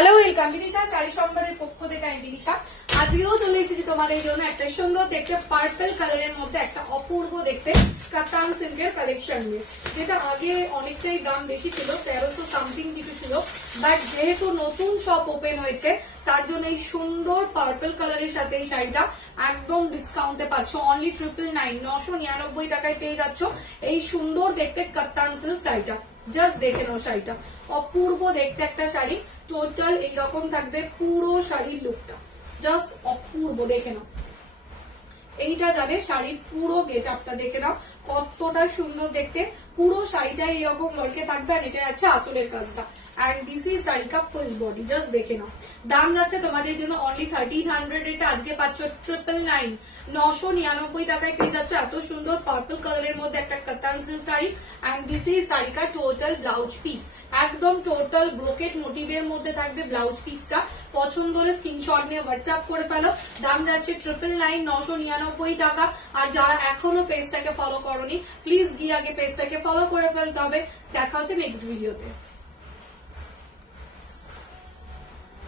Hello welcome Binisha sari সম্ভারের পক্ষ থেকে আমি বিনিশা। আজকেও চলে এসেছি তোমাদের জন্য একটা সুন্দর দেখতে পার্পল কালারের মধ্যে একটা অপূর্ব দেখতে কাতান সিল্কের কালেকশন নিয়ে, যেটা আগে অনেকটাই দাম বেশি ছিল, 1300 সামথিং কিছু ছিল, বাট যেহেতু নতুন শপ ওপেন হয়েছে তার জন্য এই সুন্দর পার্পল কালারের সাথে এই শাড়িটা একদম ডিসকাউন্টে পাচ্ছ। অনলি 999 999 টাকায় পেয়ে যাচ্ছ এই সুন্দর দেখতে কাতান সিল্ক শাড়িটা। জাস্ট দেখে নাও শাড়িটা, অপূর্ব দেখতে একটা শাড়ি। টোটাল এইরকম থাকবে পুরো শাড়ির লুকটা, জাস্ট অপূর্ব। দেখে নাও, এইটা যাবে শাড়ির পুরো গেট আপটা, দেখে নাও কতটা সুন্দর দেখতে। পুরো শাড়িটা এইরকম ওয়ার্কে থাকবে, আর এটা আছে আঁচলের কাজটা। এন্ড দিস ইজ শাড়ি কা ফুল বডি। জাস্ট দেখে নাও, দাম যাচ্ছে তোমাদের জন্য অনলি 1300। এটা আজকে পাচ্ছ 999 999 টাকায় পেয়ে যাচ্ছে এত সুন্দর পার্পল কালারের মধ্যে একটা katan silk sari. And this is sari কা টোটাল ব্লাউজ পিস, একদম টোটাল ব্রোকেট মোটিভের মধ্যে থাকবে ব্লাউজ পিসটা। পছন্দ হলে স্ক্রিনশট নিয়ে হোয়াটসঅ্যাপ করে ফেলো। দাম যাচ্ছে 999 999 টাকা। আর যারা এখনো পেজটাকে ফলো করোনি, প্লিজ গিয়ে আগে পেজটাকে ফলো করে ফেলতে হবে। দেখা হচ্ছে নেক্সট ভিডিওতে।